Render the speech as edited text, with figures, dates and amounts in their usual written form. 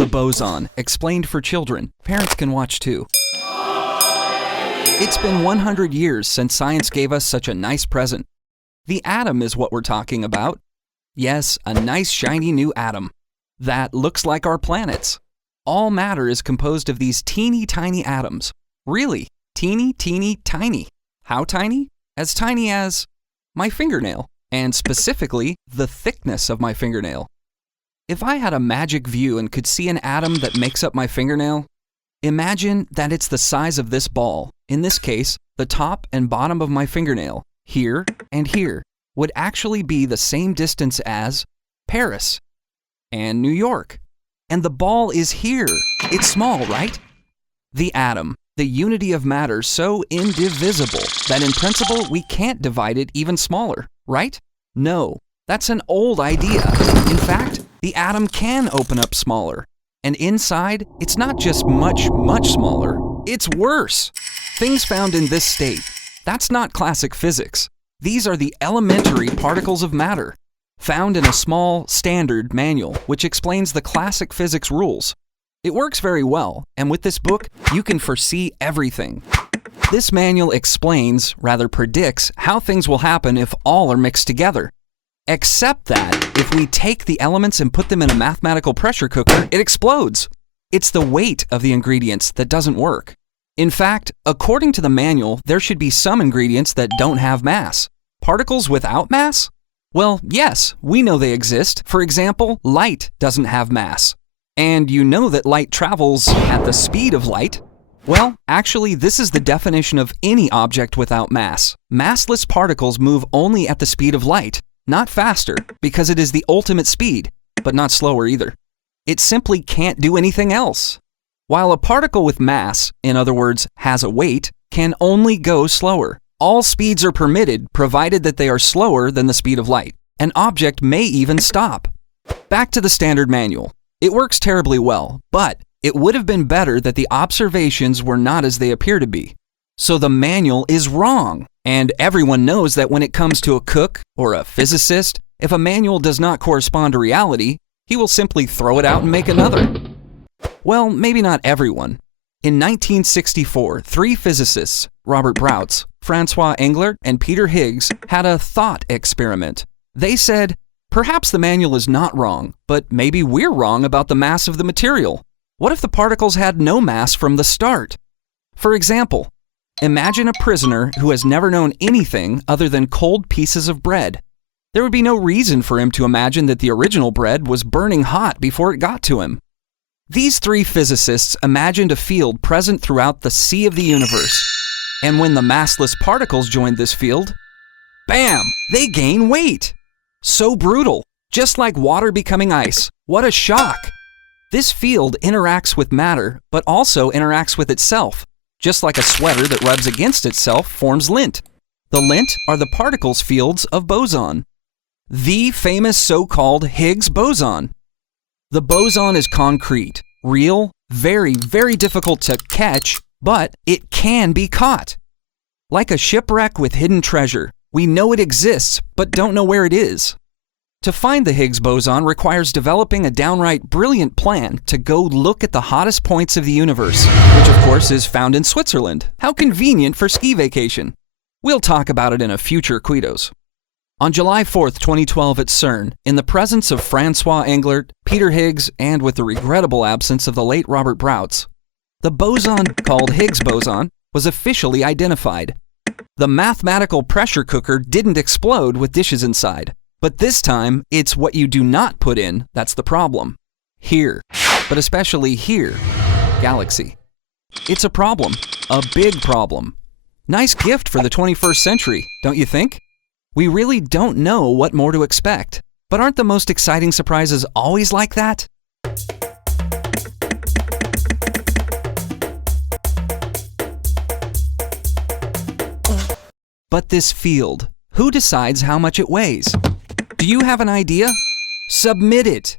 The boson, explained for children. Parents can watch too. It's been 100 years since science gave us such a nice present. The atom is what we're talking about. Yes, a nice shiny new atom. That looks like our planets. All matter is composed of these teeny tiny atoms. Really, teeny tiny. How tiny? As tiny as my fingernail, and specifically the thickness of my fingernail. If I had a magic view and could see an atom that makes up my fingernail, imagine that it's the size of this ball. In this case, the top and bottom of my fingernail, here and here, would actually be the same distance as Paris and New York. And the ball is here. It's small, right? The atom, the unity of matter so indivisible that in principle we can't divide it even smaller, right? No, that's an old idea. In fact, the atom can open up smaller. And inside, it's not just much smaller, it's worse. Things found in this state, that's not classic physics. These are the elementary particles of matter, found in a small, standard manual, which explains the classic physics rules. It works very well, and with this book, you can foresee everything. This manual explains, rather predicts, how things will happen if all are mixed together. Except that, if we take the elements and put them in a mathematical pressure cooker, it explodes. It's the weight of the ingredients that doesn't work. In fact, according to the manual, there should be some ingredients that don't have mass. Particles without mass? Well, yes, we know they exist. For example, light doesn't have mass. And you know that light travels at the speed of light. Well, actually, this is the definition of any object without mass. Massless particles move only at the speed of light. Not faster, because it is the ultimate speed, but not slower either. It simply can't do anything else. While a particle with mass, in other words, has a weight, can only go slower. All speeds are permitted, provided that they are slower than the speed of light. An object may even stop. Back to the standard manual. It works terribly well, but it would have been better that the observations were not as they appear to be. So the manual is wrong. And everyone knows that when it comes to a cook or a physicist, if a manual does not correspond to reality, he will simply throw it out and make another. Well, maybe not everyone. In 1964, 3 physicists, Robert Brouts, Francois Englert, and Peter Higgs, had a thought experiment. They said, perhaps the manual is not wrong, but maybe we're wrong about the mass of the material. What if the particles had no mass from the start? For example, imagine a prisoner who has never known anything other than cold pieces of bread. There would be no reason for him to imagine that the original bread was burning hot before it got to him. These 3 physicists imagined a field present throughout the sea of the universe. And when the massless particles joined this field, bam! They gain weight! So brutal, just like water becoming ice. What a shock! This field interacts with matter, but also interacts with itself. Just like a sweater that rubs against itself forms lint. The lint are the particles fields of boson. The famous so-called Higgs boson. The boson is concrete, real, very difficult to catch, but it can be caught. Like a shipwreck with hidden treasure, we know it exists, but don't know where it is. To find the Higgs boson requires developing a downright brilliant plan to go look at the hottest points of the universe, which of course is found in Switzerland. How convenient for ski vacation. We'll talk about it in a future Quidos. On July 4th, 2012 at CERN, in the presence of Francois Englert, Peter Higgs, and with the regrettable absence of the late Robert Brouts, the boson, called Higgs boson, was officially identified. The mathematical pressure cooker didn't explode with dishes inside. But this time, it's what you do not put in that's the problem. Here, but especially here, galaxy. It's a problem, a big problem. Nice gift for the 21st century, don't you think? We really don't know what more to expect. But aren't the most exciting surprises always like that? But this field, who decides how much it weighs? Do you have an idea? Submit it!